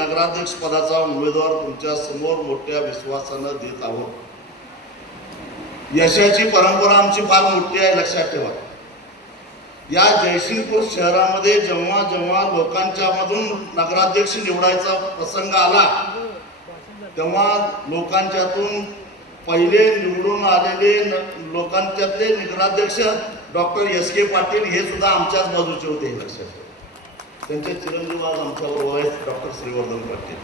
नगराध्यक्ष पदाचा उमेदवार तुमच्यासमोर मोठ्या विश्वासानं देत आहोत. यशाची परंपरा आमची फार मोठी आहे लक्षात ठेवा. या जयसिंगपूर शहरामध्ये जेव्हा जेव्हा लोकांच्या मधून नगराध्यक्ष निवडायचा प्रसंग आला तेव्हा लोकांच्यातून पहिले निवडून आलेले लोकांच्यातले नगराध्यक्ष डॉक्टर एस के पाटील हे सुद्धा आमच्याच बाजूचे होते. लक्षात ठेवा त्यांचे चिरंजीव आज आमच्याबरोबर आहेत डॉक्टर श्रीवर्धन पाटील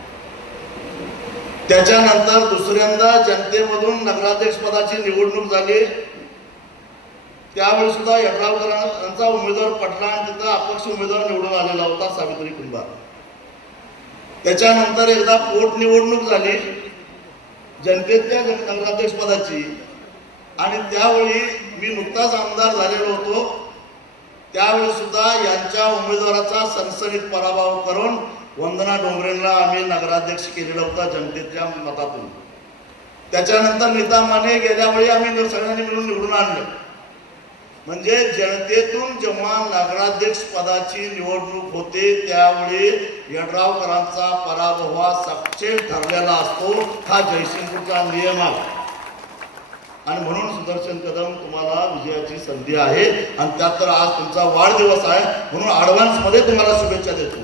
त्याच्यानंतर दुसऱ्यांदा जनतेमधून नगराध्यक्ष पदाची निवडणूक झाली. त्यावेळी सुद्धा यड्रावकरांचा उमेदवार पटला आणि तिथं अपक्ष उमेदवार निवडून आलेला होता सावित्री कुंभार. त्याच्यानंतर एकदा पोटनिवडणूक झाली जनतेतल्या जन- नगराध्यक्ष पदाची. आणि त्यावेळी मी नुकताच आमदार झालेलो होतो. त्यावेळी सुद्धा यांच्या उमेदवाराचा सनसनीत पराभव करून वंदना डोंगरेंना आम्ही नगराध्यक्ष केलेला होता जनतेच्या मतातून. त्याच्यानंतर नीता माने गेल्यावेळी आम्ही सगळ्यांनी मिळून निवडून आणलं. म्हणजे जनतेतून जेव्हा नगराध्यक्ष पदाची निवडणूक होते त्यावेळी यड्रावकरांचा पराभव हा सक्षम ठरलेला असतो. हा जयसिंगपूरचा नियम आहे. आणि म्हणून सुदर्शन कदम तुम्हाला विजयाची संधी आहे. आणि त्यात तर आज तुमचा वाढदिवस आहे. म्हणून ॲडव्हान्समध्ये तुम्हाला शुभेच्छा देतो.